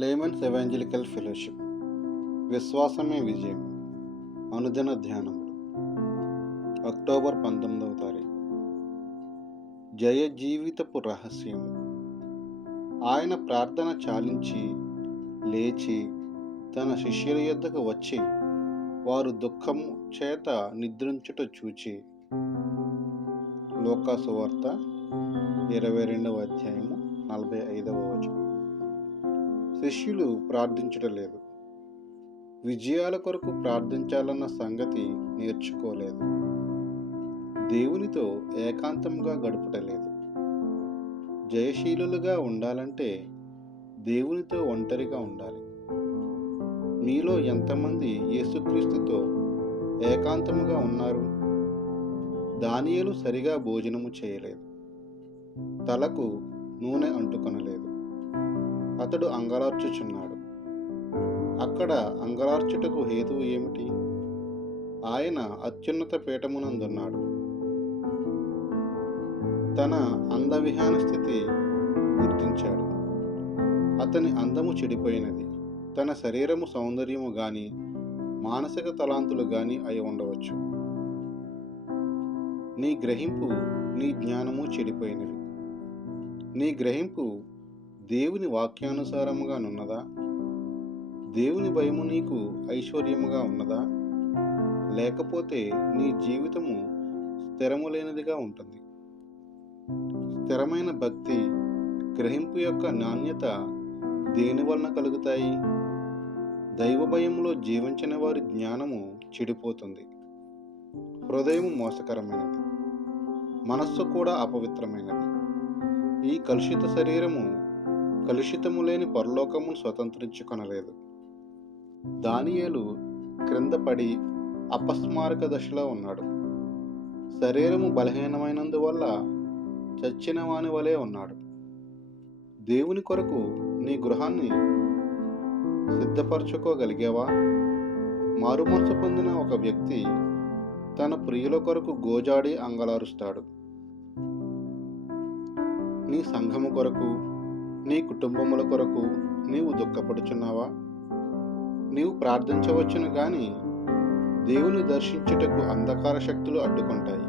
Layman's evangelical fellowship విశ్వాసమే విజయం అనుదిన ధ్యానములు అక్టోబర్ 19వ తారీఖు. జయ జీవితపు రహస్యం. ఆయన ప్రార్థన చాలించి లేచి తన శిష్యుల యొద్దకు వచ్చి వారు దుఃఖము చేత నిద్రించుట చూచి. లూకా సువార్త 22వ అధ్యాయము 45వ వచనం. శిష్యులు ప్రార్థించటలేదు, విజయాల కొరకు ప్రార్థించాలన్న సంగతి నేర్చుకోలేదు, దేవునితో ఏకాంతంగా గడుపుటలేదు. జయశీలులుగా ఉండాలంటే దేవునితో ఒంటరిగా ఉండాలి. మీలో ఎంతమంది యేసుక్రీస్తుతో ఏకాంతముగా ఉన్నారు? దానియేలు సరిగా భోజనము చేయలేదు, తలకు నూనె అంటుకొనలేదు, అతడు అంగలార్చుచున్నాడు. అక్కడ అంగలార్చుటకు హేతువు ఏమిటి? ఆయన అత్యున్నత పీఠమునందున్నాడు. తన అందవిహాన స్థితి గుర్తించాడు. అతని అందము చెడిపోయినది. తన శరీరము సౌందర్యము గాని మానసిక తలాంతులు గాని అయి ఉండవచ్చు. నీ గ్రహింపు, నీ జ్ఞానము చెడిపోయినవి. నీ గ్రహింపు దేవుని వాక్యానుసారముగా నున్నదా? దేవుని భయము నీకు ఐశ్వర్యముగా ఉన్నదా? లేకపోతే నీ జీవితము స్థిరము లేనిదిగా ఉంటుంది. స్థిరమైన భక్తి, గ్రహింపు యొక్క నాణ్యత దేని వలన కలుగుతాయి? దైవ భయములో జీవించిన వారి జ్ఞానము చెడిపోతుంది. హృదయము మోసకరమైనది, మనస్సు కూడా అపవిత్రమైనది. ఈ కలుషిత శరీరము కలుషితము లేని పరలోకమును స్వతంత్రించుకొనలేదు. దానియేలు క్రింద పడి అపస్మారక దశలో ఉన్నాడు. శరీరము బలహీనమైనందువల్ల చచ్చిన వాని వలె ఉన్నాడు. దేవుని కొరకు నీ గృహాన్ని సిద్ధపరచుకోగలిగావా? మారుమనసు పొందిన ఒక వ్యక్తి తన ప్రియుల కొరకు గోజాడి అంగలారుస్తాడు. నీ సంఘము కొరకు, నీ కుటుంబముల కొరకు నీవు దుఃఖపడుచున్నావా? నీవు ప్రార్థించవచ్చును గాని దేవుని దర్శించుటకు అంధకార శక్తులు అడ్డుకుంటాయి.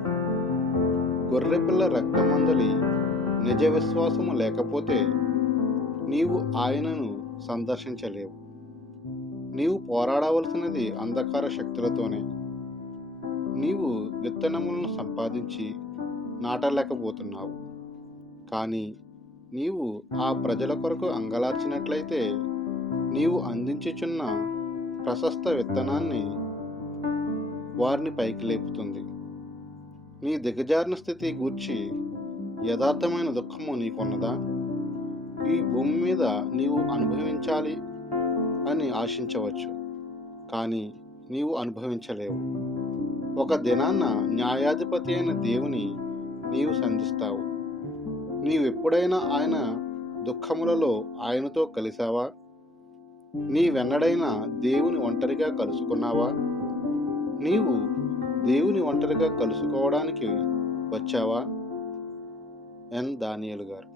గొర్రెపిల్ల రక్తమందలి నిజ విశ్వాసము లేకపోతే నీవు ఆయనను సందర్శించలేవు. నీవు పోరాడవలసినది అంధకార శక్తులతోనే. నీవు విత్తనములను సంపాదించి నాటలేకపోతున్నావు. కానీ నీవు ఆ ప్రజల కొరకు అంగలార్చినట్లయితే నీవు అందించుచున్న ప్రశస్త విత్తనాన్ని వారిని పైకి లేపుతుంది. నీ దిగజారిన స్థితి గూర్చి యథార్థమైన దుఃఖము నీకున్నదా? ఈ భూమి మీద నీవు అనుభవించాలి అని ఆశించవచ్చు, కానీ నీవు అనుభవించలేవు. ఒక దినాన్న న్యాయాధిపతి అయిన దేవుని నీవు సంధిస్తావు. నీవెప్పుడైనా ఆయన దుఃఖములలో ఆయనతో కలిసావా? నీవెన్నడైనా దేవుని ఒంటరిగా కలుసుకున్నావా? నీవు దేవుని ఒంటరిగా కలుసుకోవడానికి వచ్చావా? దానియేలు గారు.